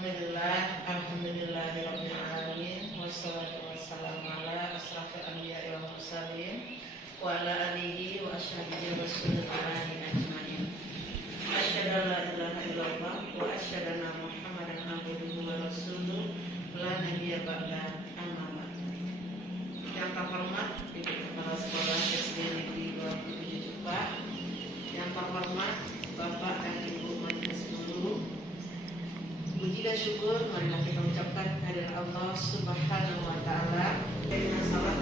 Alhamdulillahirabbil alamin wassalatu wassalamu ala asrofil anbiya'i wal mursalin wa ala alihi wa ashabihi rasulillahi ajmain. Asyhadu an la ilaha illallah wa asyhadu anna Muhammadan abduhu wa rasuluh la nabiyya ba'da, amma ba'd. Yang terhormat Ibu Kepala Sekolah SD Negeri 27 Jepak, yang terhormat Bapak dan Ibu Majelis Guru, puji dan syukur marilah kita ucapkan kehadirat Allah Subhanahu wa taala dengan salat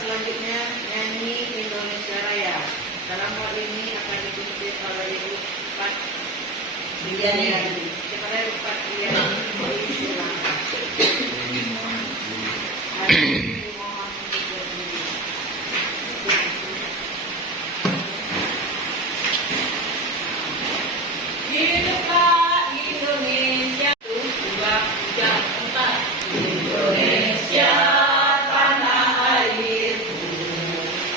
selanjutnya nyanyi Indonesia Raya. Dalam hal ini akan dipimpin oleh Ibu Pat Bidiani. Kepada Ibu Pat Bidiani, silakan. Hiduplah Indonesia. 1, 2, 3, 4. Indonesia tanah airku,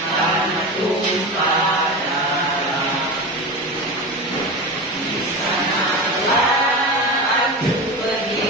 tanah tumpah darahku. Di sanalah aku berhias.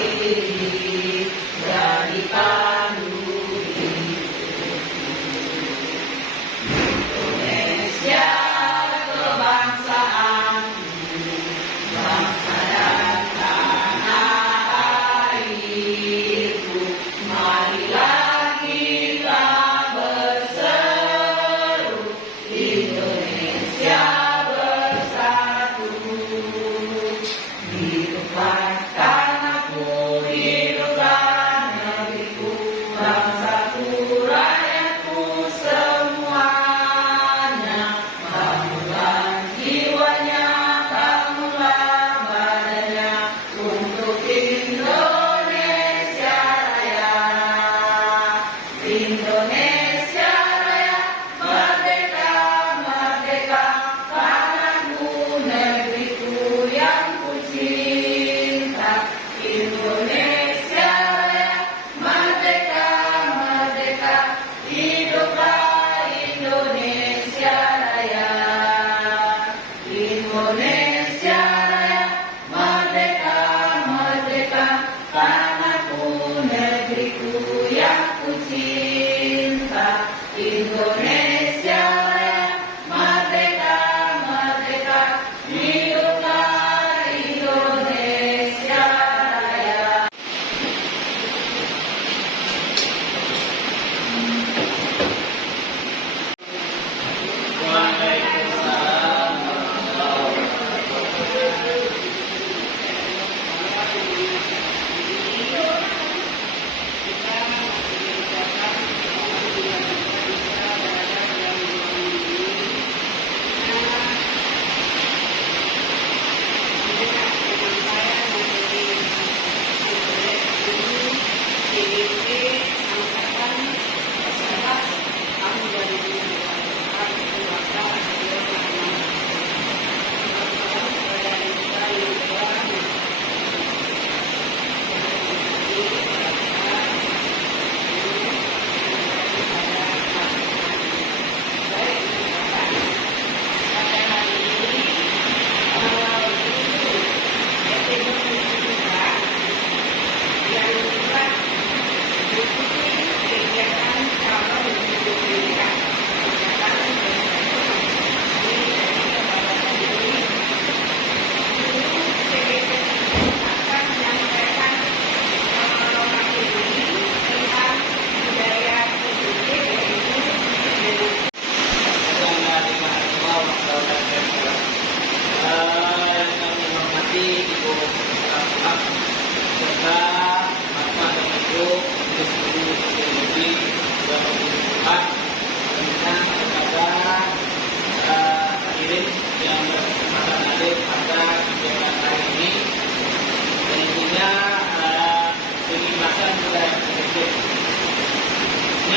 Indonesia Raya, merdeka, merdeka, hiduplah Indonesia Raya.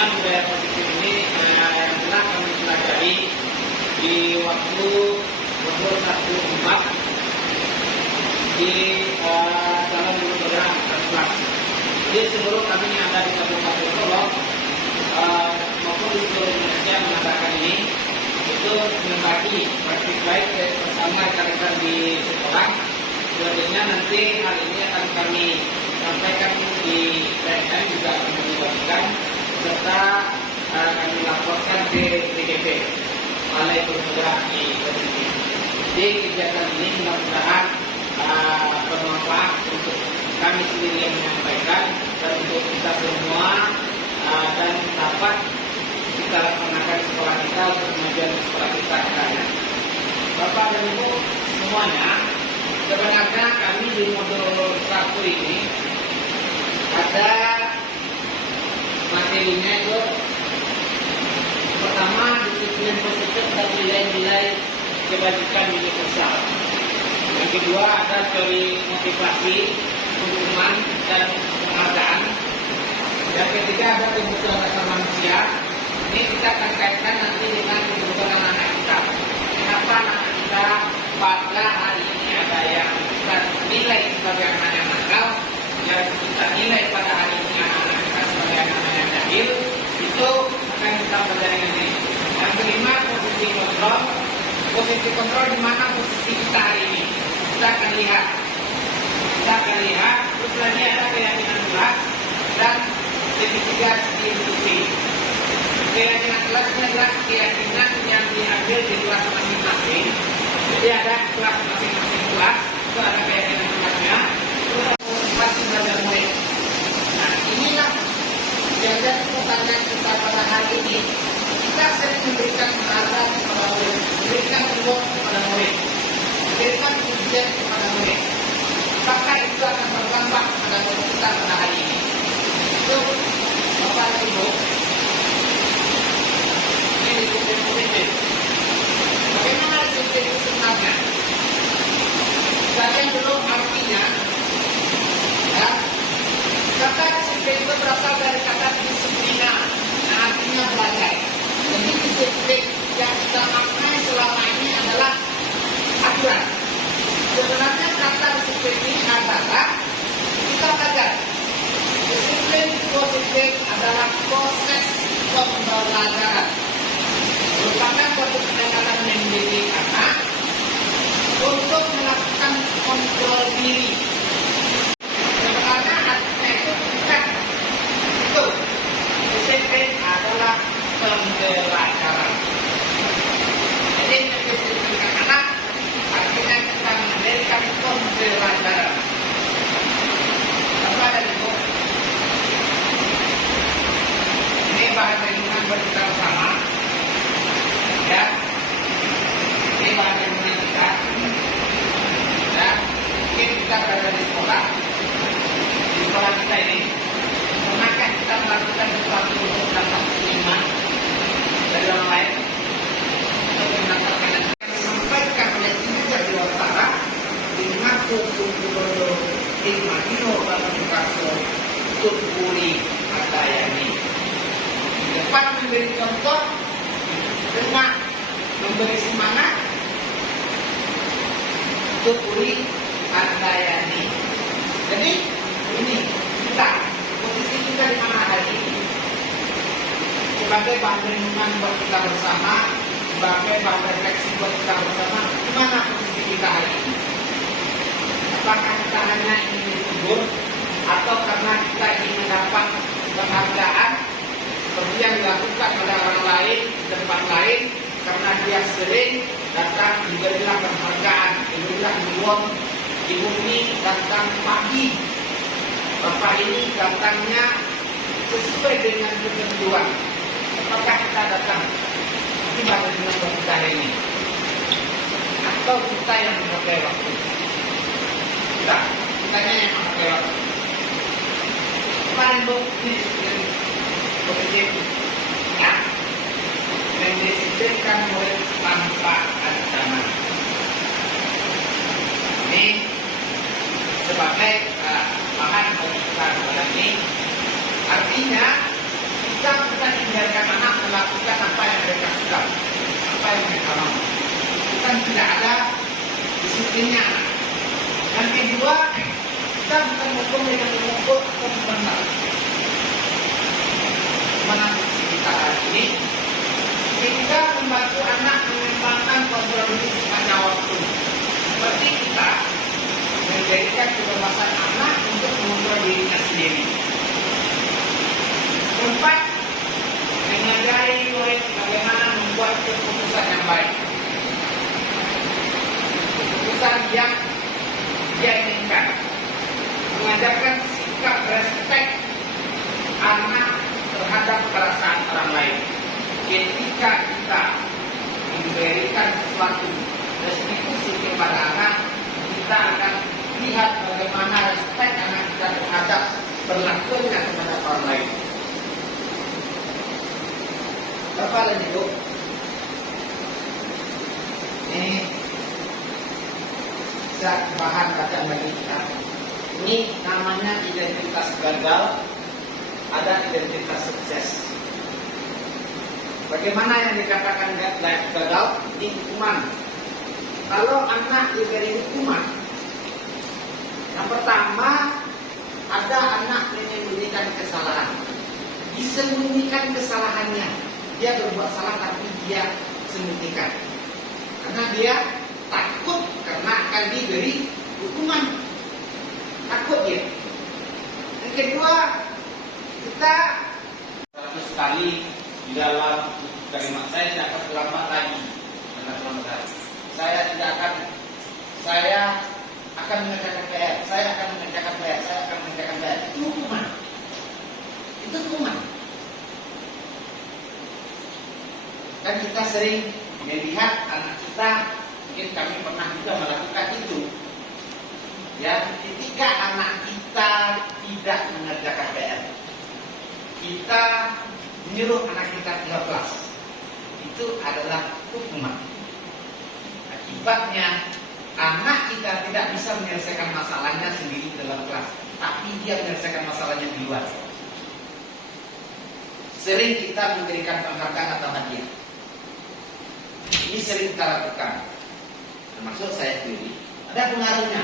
Budaya positif ini yang telah kami pelajari di waktu 2014 di Salon Guru Bergerak Kelas. Jadi sebelum kami yang ada di Kabupaten Solo maupun di seluruh Indonesia mengadakan ini, itu membagi praktik baik bersama rekan-rekan di sekolah. Selanjutnya nanti hal ini akan kami sampaikan di PSN, juga akan kami bagikan serta kami laporkan ke BDP Balai Bergerak di Provinsi. Jadi kegiatan ini mudah-mudahan bermanfaat untuk kami sendiri yang menyampaikan dan untuk kita semua, dan dapat kita laksanakan sekolah kita untuk kemajuan sekolah kita katanya. Bapak dan Ibu semuanya, sebenarnya kami di modul 1 ini ada materinya itu pertama disiplin positif dan nilai-nilai kebajikan universal. Yang kedua ada teori motivasi, hukuman dan penghargaan. Yang ketiga ada kebutuhan dasar manusia. Ini kita akan kaitkan nanti dengan kebutuhan anak-anak kita. Kenapa anak kita pada hari ini ada yang kita nilai sebagai anak yang nakal, yang kita nilai pada hari ini anak-anak kita sebagai anak yang jahil, itu akan kita pelajari nanti. Yang kelima, posisi kontrol. Posisi kontrol di mana posisi kita hari ini. Kita akan lihat. Terus lagi ada keyakinan kelas dan ketiga institusi. Keyakinan kelasnya adalah keyakinan yang diambil di kelas masing-masing. Jadi ada kelas masing-masing kelas, itu ada keyakinan kelasnya. Tempat belajar murid. Nah, inilah jaga pertanyaan kita pada hari ini. Kita sering memberikan penghargaan kepada murid, memberikan reward kepada murid, memberikan ujian kepada murid. Apakah itu akan berdampak pada murid kita pada hari ini? Itu Bapak dan Ibu. Ini disiplin positif. Bagaimana disiplin itu sebenarnya? Kalian belum artinya, ya, kata disiplin itu berasal dari kata disiplina, yang artinya belajar. Jadi disiplin yang kita maknai selama ini adalah aturan. Sebenarnya kata disiplin ini adalah kita belajar. Disiplin positif adalah proses pembelajaran. Merupakan suatu pendekatan mendidik anak untuk melakukan kontrol diri. Sebenarnya artinya itu bukan itu. Disiplin adalah pembelajaran. untuk Uri Handayani. Jadi ini kita, posisi kita di mana hari ini? Sebagai bahan renungan buat kita bersama, sebagai bahan refleksi buat kita bersama, di mana posisi kita hari ini? Apakah kita hanya ingin ditegur, atau karena kita ingin mendapat penghargaan seperti yang dilakukan oleh orang lain di tempat lain, karena dia sering datang diberilah penghargaan, diberilah reward. Ibu ini datang pagi, bapak ini datangnya sesuai dengan ketentuan. Apakah kita datang tiba dengan kita ini, atau kita yang memakai waktu? Kitanya yang memakai waktu. Kemarin ini positif, ya, mendisiplinkan murid tanpa ancaman. Ini sebagai bahan bagi kita ini, artinya kita bukan membiarkan anak melakukan apa yang mereka suka, apa yang mereka mau. Bukan tidak ada disiplinnya. Yang kedua, kita bukan mengukur dengan mengukur atau membentar. Mana kita hari ini? Kita membantu anak mengembangkan kontrol diri sepanjang waktu. Seperti kita menjadikan kebebasan anak untuk mengontrol dirinya sendiri. Keempat, mengajari murid bagaimana membuat keputusan yang baik. Keputusan yang dia inginkan. Mengajarkan sikap respek anak terhadap perasaan orang lain. Ketika kita memberikan sesuatu restitusi kepada anak, kita akan lihat bagaimana respek anak kita terhadap berlakunya kepada orang lain. Berapa lagi Bu? Ini bahan bacaan bagi kita. Ini namanya identitas gagal, ada identitas sukses. Bagaimana yang dikatakan gagal? Ini hukuman. Kalau anak diberi hukuman, yang pertama, ada anak menyembunyikan kesalahan. Disembunyikan kesalahannya. Dia berbuat salah tapi dia sembunyikan. Karena dia takut karena akan diberi hukuman. Takut dia. Yang kedua, kita 100 kali di dalam kalimat saya tidak akan terlambat lagi. Saya akan mengerjakan PR. Saya akan mengerjakan PR. Saya akan mengerjakan PR. Itu hukuman. Itu hukuman. Kan kita sering melihat anak kita, mungkin kami pernah juga melakukan itu. Ya, ketika anak kita tidak mengerjakan PR, kita menyuruh anak kita tinggal kelas. Itu adalah hukuman. Akibatnya anak kita tidak bisa menyelesaikan masalahnya sendiri dalam kelas, tapi dia menyelesaikan masalahnya di luar. Sering kita memberikan penghargaan atau hadiah. Ini sering kita lakukan, termasuk saya sendiri. Ada pengaruhnya,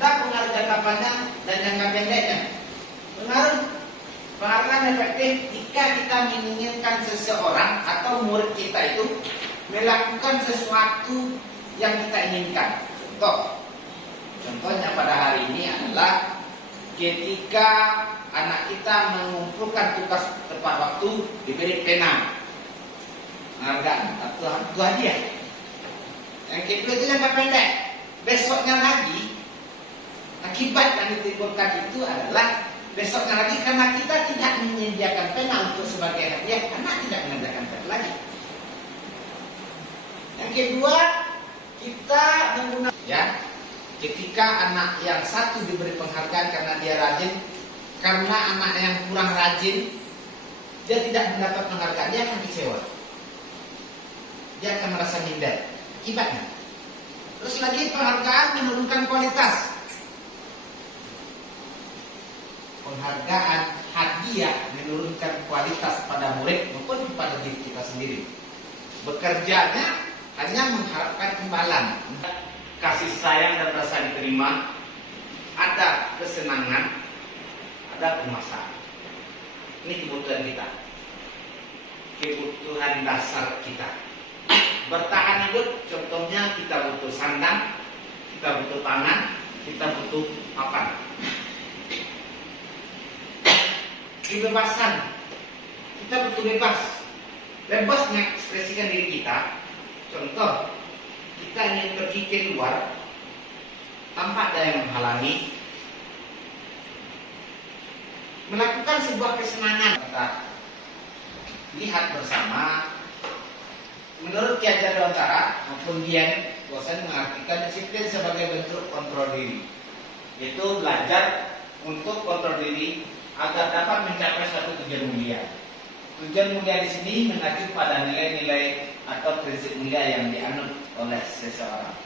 ada pengaruh jangka panjang dan jangka pendeknya. Penghargaan efektif jika kita menginginkan seseorang atau murid kita itu melakukan sesuatu yang kita inginkan. Contohnya pada hari ini adalah ketika anak kita mengumpulkan tugas tepat waktu, diberi pena, penghargaan atau hadiah. Yang kedua itu jangka pendek. Besoknya lagi, akibat yang ditimbulkan itu adalah besoknya lagi karena kita tidak menyediakan pena untuk sebagai hadiah, anak tidak mengerjakan PR lagi. Yang kedua, kita menggunakan ketika anak yang satu diberi penghargaan karena dia rajin, karena anak yang kurang rajin dia tidak mendapat penghargaan, dia akan kecewa. Dia akan merasa minder. Akibatnya. Terus lagi penghargaan menurunkan kualitas. Penghargaan, hadiah menurunkan kualitas pada murid maupun pada diri kita sendiri. Bekerjanya hanya mengharapkan imbalan. kasih sayang dan rasa diterima, ada kesenangan, ada kemuasaan. Ini kebutuhan kita, kebutuhan dasar kita. Bertahan hidup, contohnya kita butuh sandang, kita butuh pangan, kita butuh papan. Kebebasan, kita butuh bebas. Bebas mengekspresikan diri kita. Contoh, kita ingin pergi keluar tanpa ada yang menghalangi, melakukan sebuah kesenangan. Kita lihat bersama, menurut Ki Hajar Dewantara maupun Dian, dosen mengartikan disiplin sebagai bentuk kontrol diri, yaitu belajar untuk kontrol diri agar dapat mencapai suatu tujuan mulia. Tujuan mulia di sini mengacu pada nilai-nilai atau prinsip mulia yang dianut oleh seseorang.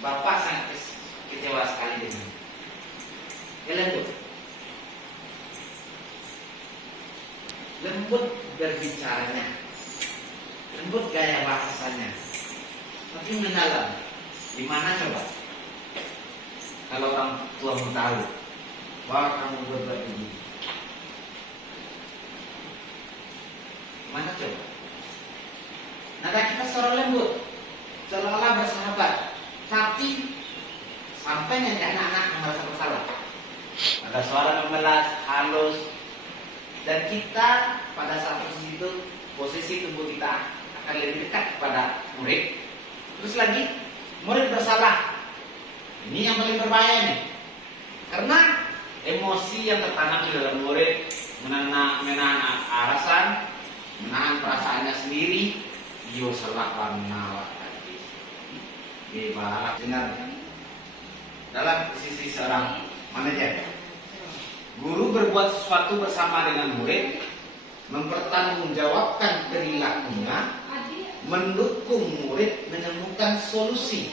Bapak sangat kecewa sekali dengan lembut. Lembut berbicaranya, lembut gaya bahasanya, tapi mendalam. Di mana coba? Kalau orang tua tahu bahwa kamu berbuat begini, mana coba? Nada kita seorang lembut, seolah-olah bersahabat, tapi sampai nanti anak-anak merasa bersalah. Ada suara memelas, halus, dan kita pada saat itu posisi tubuh kita akan lebih dekat kepada murid. Terus lagi murid bersalah. Ini yang paling berbahaya nih, karena emosi yang tertanam di dalam murid menahan alasan, menahan perasaannya sendiri. Dia salah panawat tadi, dia balap dengar. Dalam sisi seorang manajer, guru berbuat sesuatu bersama dengan murid, mempertanggungjawabkan perilakunya, mendukung murid menemukan solusi.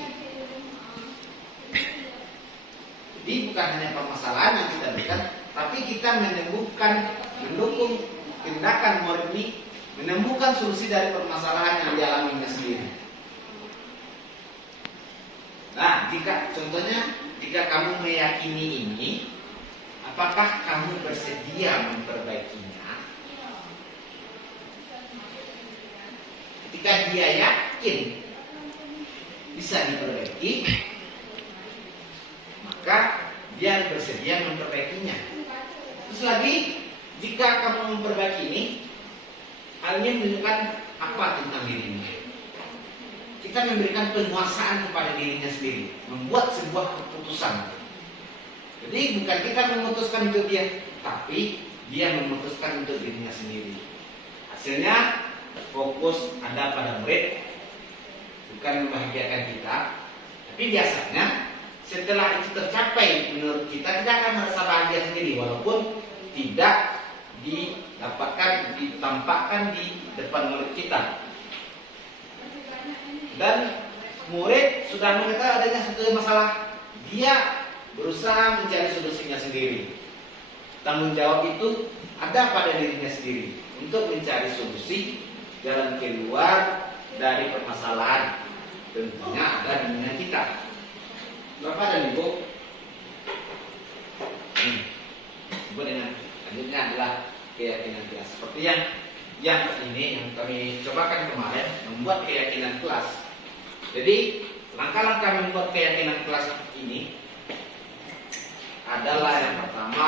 Jadi bukan hanya permasalahan yang kita berikan, tapi kita mendukung tindakan murid ini menemukan solusi dari permasalahan yang dialaminya sendiri. Nah, jika kamu meyakini ini, apakah kamu bersedia memperbaikinya? Ketika dia yakin bisa diperbaiki, maka dia bersedia memperbaikinya. Terus lagi, jika kamu memperbaiki ini, hal ini menunjukkan apa tentang dirimu? Kita memberikan penguasaan kepada dirinya sendiri, membuat sebuah keputusan. Jadi bukan kita memutuskan untuk dia, tapi dia memutuskan untuk dirinya sendiri. Hasilnya fokus ada pada murid, bukan membahagiakan kita. Tapi biasanya setelah itu tercapai, menurut kita akan merasa bahagia sendiri, walaupun tidak ditampakkan di depan murid kita. Dan murid sudah mengetahui adanya satu masalah, dia berusaha mencari solusinya sendiri. Tanggung jawab itu ada pada dirinya sendiri untuk mencari solusi jalan keluar dari permasalahan. Tentunya ada di dunia kita. Bapak dan Ibu, dengan selanjutnya adalah keyakinan kelas. Seperti yang ini yang kami cobakan kemarin, membuat keyakinan kelas. Jadi langkah-langkah membuat keyakinan kelas ini adalah yang pertama,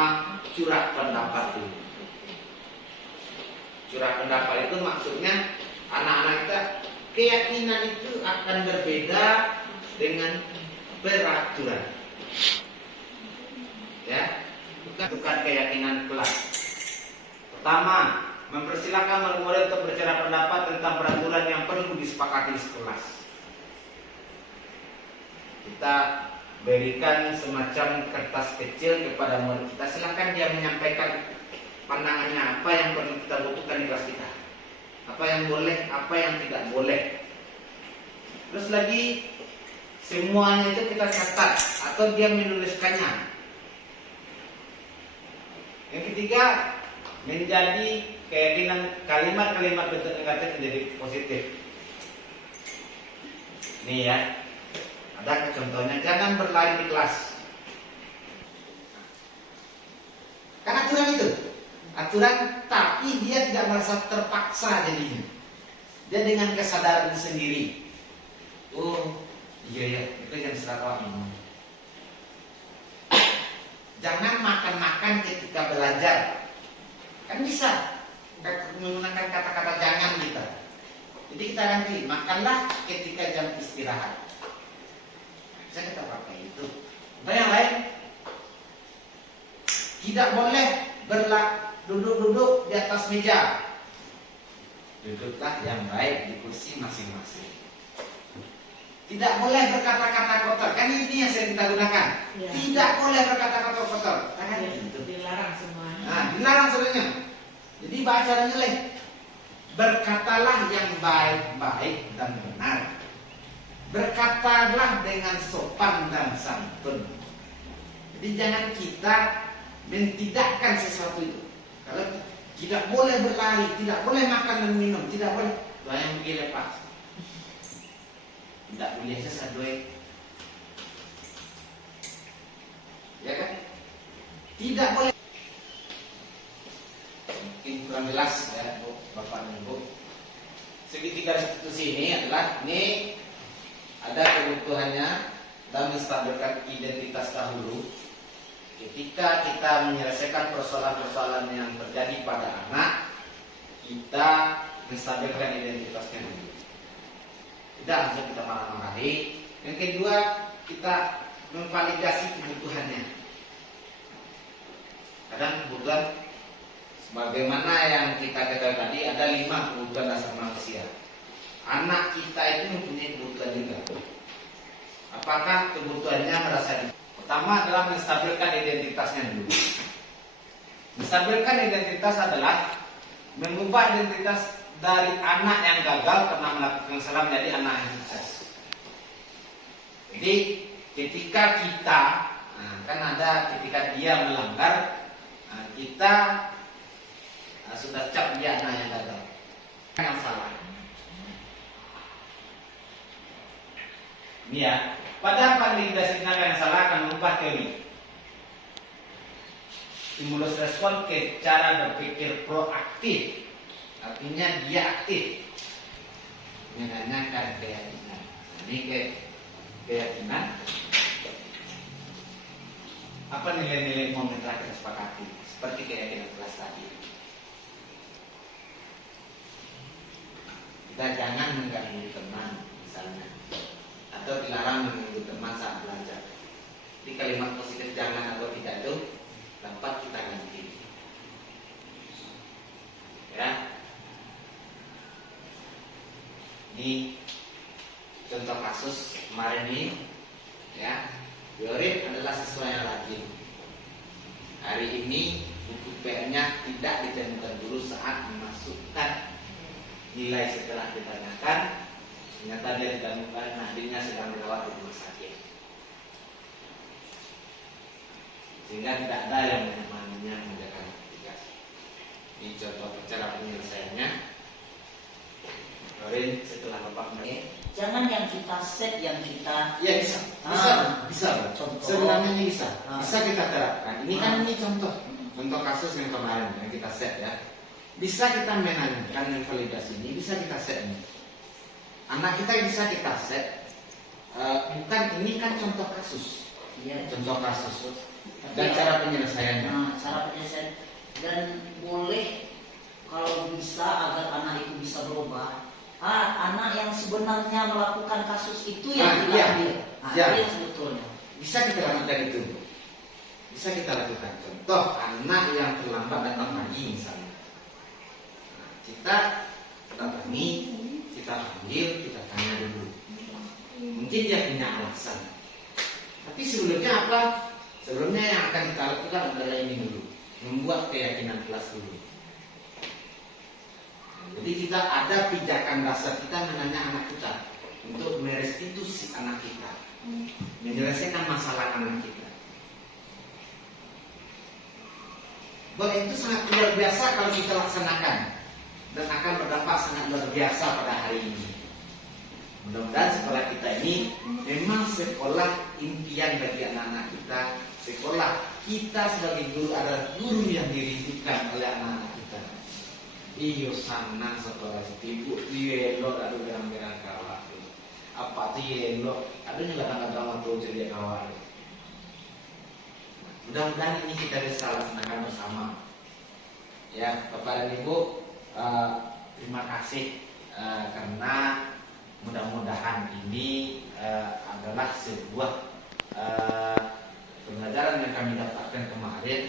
curah pendapat dulu. Curah pendapat itu maksudnya anak-anak kita, keyakinan itu akan berbeda dengan peraturan. Ya, bukan keyakinan kelas. Pertama, mempersilahkan murid untuk berbicara pendapat tentang peraturan yang perlu disepakati di sekelas. Kita berikan semacam kertas kecil kepada murid kita, silakan dia menyampaikan pandangannya, apa yang perlu kita butuhkan di kelas kita, apa yang boleh, apa yang tidak boleh. Terus lagi, semuanya itu kita catat atau dia menuliskannya. Yang ketiga, menjadi keyakinan kalimat-kalimat bentuk negatif menjadi positif. Nih ya, ada contohnya, jangan berlari di kelas. Kan aturan itu, aturan, tapi dia tidak merasa terpaksa jadinya. Dia dengan kesadaran sendiri. Oh, iya ya, itu yang serakawak ini. Jangan makan-makan ketika belajar. Kan bisa menggunakan kata-kata jangan kita. Jadi kita ganti, makanlah ketika jam istirahat. Bisa kita pakai itu. Contoh yang lain, tidak boleh duduk-duduk di atas meja. Duduklah yang baik di kursi masing-masing. Tidak boleh berkata-kata kotor. Kan ini yang sering kita gunakan. Ya. Tidak boleh berkata-kata kotor. Kan Ya, itu. dilarang semuanya. Nah, dilarang sebenarnya. Jadi bacanya leh. Berkatalah yang baik-baik dan benar. Berkatalah dengan sopan dan santun. Jadi jangan kita mentidakkan sesuatu itu. Kalau tidak boleh berlari, tidak boleh makan dan minum, tidak boleh. Doa yang pergi lepas. Tidak boleh sesuatu. Ya kan? Tidak boleh. Mungkin kurang jelas ya, Bu, Bapak dan Ibu. Segitiga restitusi ini adalah ada kebutuhannya dan menstabilkan identitas dahulu. Ketika kita menyelesaikan persoalan-persoalan yang terjadi pada anak, kita menstabilkan identitasnya dulu. Tidak langsung kita marah-marahi. Yang kedua, kita memvalidasi kebutuhannya. Kadang kebutuhan sebagaimana yang kita katakan tadi, ada 5 kebutuhan dasar manusia. Anak kita itu mempunyai kebutuhan juga. Apakah kebutuhannya merasa? Pertama adalah menstabilkan identitasnya dulu. Menstabilkan identitas adalah mengubah identitas dari anak yang gagal karena melakukan kesalahan menjadi anak yang sukses. Jadi ketika kita, kan ada ketika dia melanggar, kita sudah cap dia anak yang gagal, yang salah. Ini ya, pada validasi tindakan yang salah akan mengubah teori. Stimulus respon ke cara berpikir proaktif, artinya dia aktif menanyakan keyakinan. Ini keyakinan. Apa nilai-nilai mau kita sepakati? Seperti keyakinan kelas tadi. Kita jangan mengganggu teman, misalnya, atau dilarang mengganggu teman saat belajar. Di kalimat positif jangan atau tidak itu dapat kita ganti. Ya. Ini contoh kasus kemarin ini, ya. Yorin adalah siswa yang rajin. Hari ini buku PR-nya tidak ditemukan dulu saat memasukkan nilai setelah ditanyakan. Ternyata dia ditemukan, adiknya sedang dirawat di rumah sakit. Sehingga tidak ada yang namanya mengerjakan aplikasi. Ini contoh cara penyelesaiannya. Yorin setelah Bapak jangan yang kita set, yang kita ya bisa. Contoh. Sebenarnya ini bisa kita terapkan. Ini kan Ah. contoh kasus yang kemarin yang kita set ya. Bisa kita menanyakan yang validasi ini, bisa kita set ini. Anak kita bisa kita set. Bukan ini kan contoh kasus. Iya. Contoh kasus Tapi dan cara penyelesaiannya. cara penyelesaian, dan boleh kalau bisa agar anak itu bisa berubah. Anak yang sebenarnya melakukan kasus itu yang kita iya. ambil. Iya. Itu yang sebetulnya. Bisa kita lakukan itu. Bisa kita lakukan. Contoh anak yang terlambat datang pagi misalnya. Nah, kita datangi, kita panggil, kita tanya dulu. Mungkin dia punya alasan. Tapi sebelumnya apa? Sebelumnya yang akan kita lakukan adalah ini dulu. Membuat keyakinan kelas dulu. Jadi kita ada pijakan dasar kita menanya anak kita untuk merestitusi anak kita, menyelesaikan masalah anak kita. Boleh, itu sangat luar biasa kalau kita laksanakan dan akan berdampak sangat luar biasa pada hari ini. Mudah-mudahan sekolah kita ini memang sekolah impian bagi anak-anak kita. Sekolah kita sebagai guru adalah guru yang dirindukan oleh anak-anak kita. Iyo senang sekolah ibu yelo ada berang-berang kawan. Apa tuh yelo? Ada juga kadang-kadang waktu jadi kawan. Mudah-mudahan ini kita bisa laksanakan bersama. Ya, Bapak dan Ibu, terima kasih karena mudah-mudahan ini adalah sebuah pembelajaran yang kami dapatkan kemarin,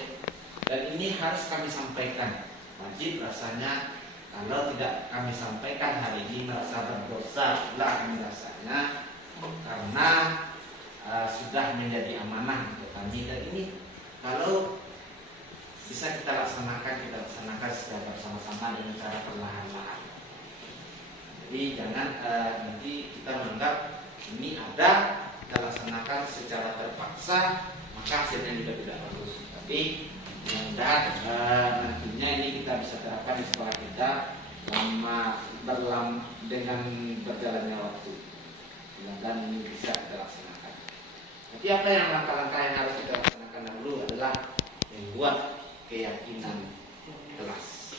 dan ini harus kami sampaikan. Wajib rasanya kalau tidak kami sampaikan hari ini merasa berdosa pula kami rasanya, karena sudah menjadi amanah untuk kami, dan ini kalau bisa kita laksanakan secara bersama-sama dengan cara perlahan-lahan. Jadi jangan nanti kita menganggap ini ada, kita laksanakan secara terpaksa, maka hasilnya juga tidak bagus. Tapi mudah-mudahan nantinya ini kita bisa terapkan di sekolah kita dengan berjalannya waktu. Mudah-mudahan ini bisa kita laksanakan. Tapi apa yang langkah-langkah yang harus kita laksanakan dahulu adalah membuat keyakinan kelas.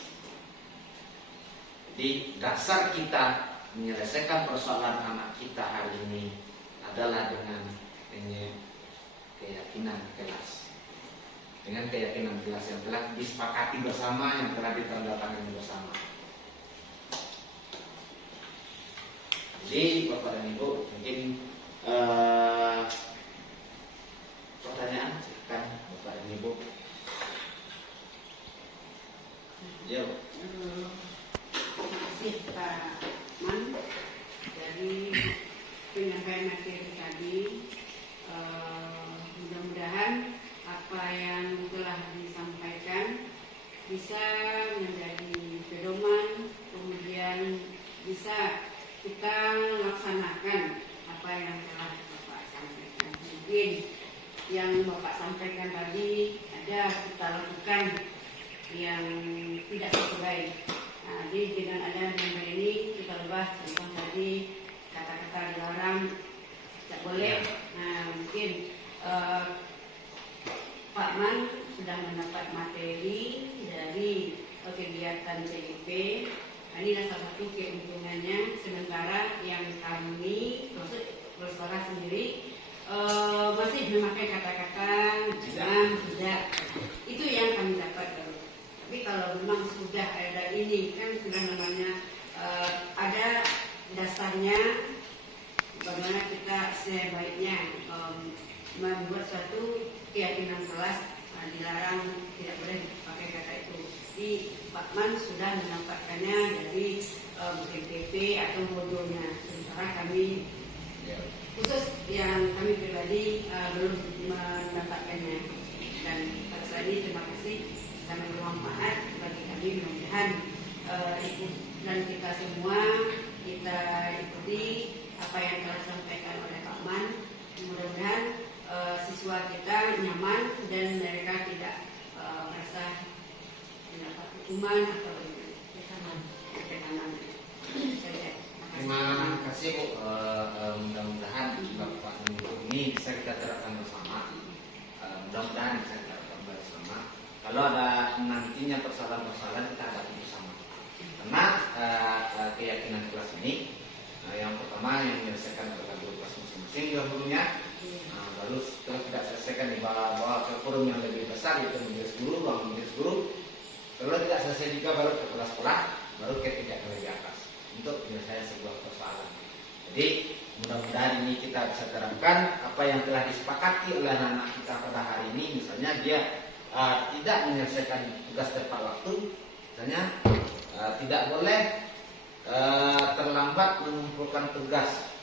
Jadi dasar kita menyelesaikan persoalan anak kita hari ini adalah dengan keyakinan kelas. Dengan keyakinan kelas yang telah disepakati bersama, yang telah ditandatangani bersama. Jadi Bapak dan Ibu, mungkin pertanyaan silakan Bapak dan Ibu. Yo. Terima kasih Pak Man dari penyampaian materi tadi. Mudah-mudahan apa yang telah disampaikan bisa menjadi pedoman, kemudian bisa kita laksanakan apa yang telah Bapak sampaikan. Mungkin yang Bapak sampaikan tadi ada kita lakukan yang tidak sesuai. Nah, jadi dengan ada member ini kita ubah, contoh tadi kata-kata dilarang tidak boleh. Nah, mungkin Pak Man sudah mendapat materi dari kegiatan CIP. Nah, ini adalah salah satu keuntungannya, sementara yang kami bersuara sendiri masih memakai kata-kata jangan, tidak. Itu yang kami dapat. Tapi kalau memang sudah ada ini kan sudah namanya ada dasarnya bagaimana kita sebaiknya membuat suatu keyakinan kelas, dilarang, tidak boleh pakai kata itu. Jadi Pak Man sudah mendapatkannya dari BPP atau modulnya, sementara kami khusus yang kami pribadi belum mendapatkannya. Dan pada saat ini terima kasih, sangat bermanfaat bagi kami. Mudah-mudahan dan kita semua kita ikuti apa yang telah disampaikan oleh Pak Man. Mudah-mudahan siswa kita nyaman dan mereka tidak merasa mendapat hukuman atau tekanan. Terima kasih Bu. Mudah-mudahan Bapak ini bisa kita terapkan bersama. Mudah-mudahan bisa kita terapkan bersama. Kalau ada nantinya persoalan-persoalan kita hadapi bersama. Karena keyakinan kelas ini yang pertama yang menyelesaikan adalah guru kelas masing-masing dahulunya. Lalu setelah tidak selesaikan dibawa ke forum yang lebih besar, yaitu majelis guru, ruang majelis guru. Kalau tidak selesai juga baru ke kelas sekolah, baru ke tingkat lebih atas untuk menyelesaikan sebuah persoalan. Jadi mudah-mudahan ini kita bisa terapkan apa yang telah disepakati oleh anak-anak kita pada hari ini. Misalnya dia tidak menyelesaikan tugas tepat waktu, misalnya tidak boleh terlambat mengumpulkan tugas.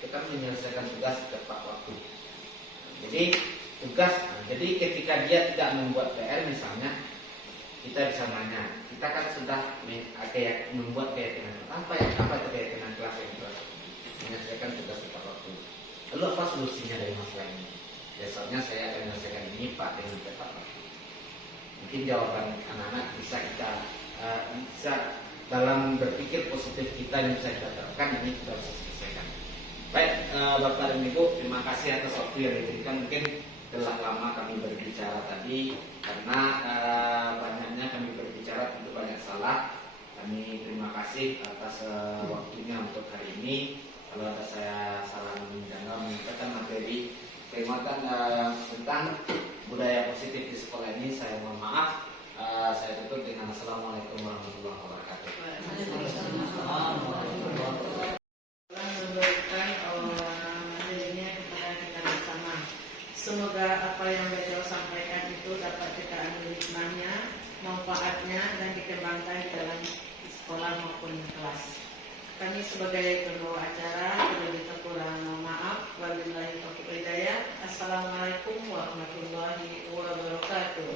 Kita menyelesaikan tugas tepat waktu. Jadi jadi ketika dia tidak membuat PR misalnya, kita bisa nanya, kita kan sudah membuat keyakinan apa itu keyakinan kelas yang telah menyelesaikan tugas tepat waktu. Lalu apa solusinya dari masalah ini? Besoknya saya akan menyelesaikan ini Pak dengan tepat waktu. Mungkin jawaban anak-anak bisa kita bisa dalam berpikir positif kita yang bisa kita terapkan, ini kita bisa selesaikan. Baik, Bapak dan Ibu, terima kasih atas waktu yang diberikan. Mungkin telah lama kami berbicara tadi, karena banyaknya kami berbicara tentu banyak salah. Kami terima kasih atas waktunya untuk hari ini. Kalau ada saya salah menyampaikan materi kehormatan tentang budaya positif di sekolah ini, saya mohon maaf. Saya tutup dengan Assalamualaikum warahmatullahi wabarakatuh. Memberikan hadirnya kepada kita bersama. Semoga apa yang beliau sampaikan itu dapat kita ambil hikmahnya, manfaatnya, dan dikembangkan di dalam sekolah maupun kelas. Kami sebagai pembawa acara lebih kurang mohon maaf. Wabillahi taufiq wal hidayah. Assalamualaikum warahmatullahi wabarakatuh.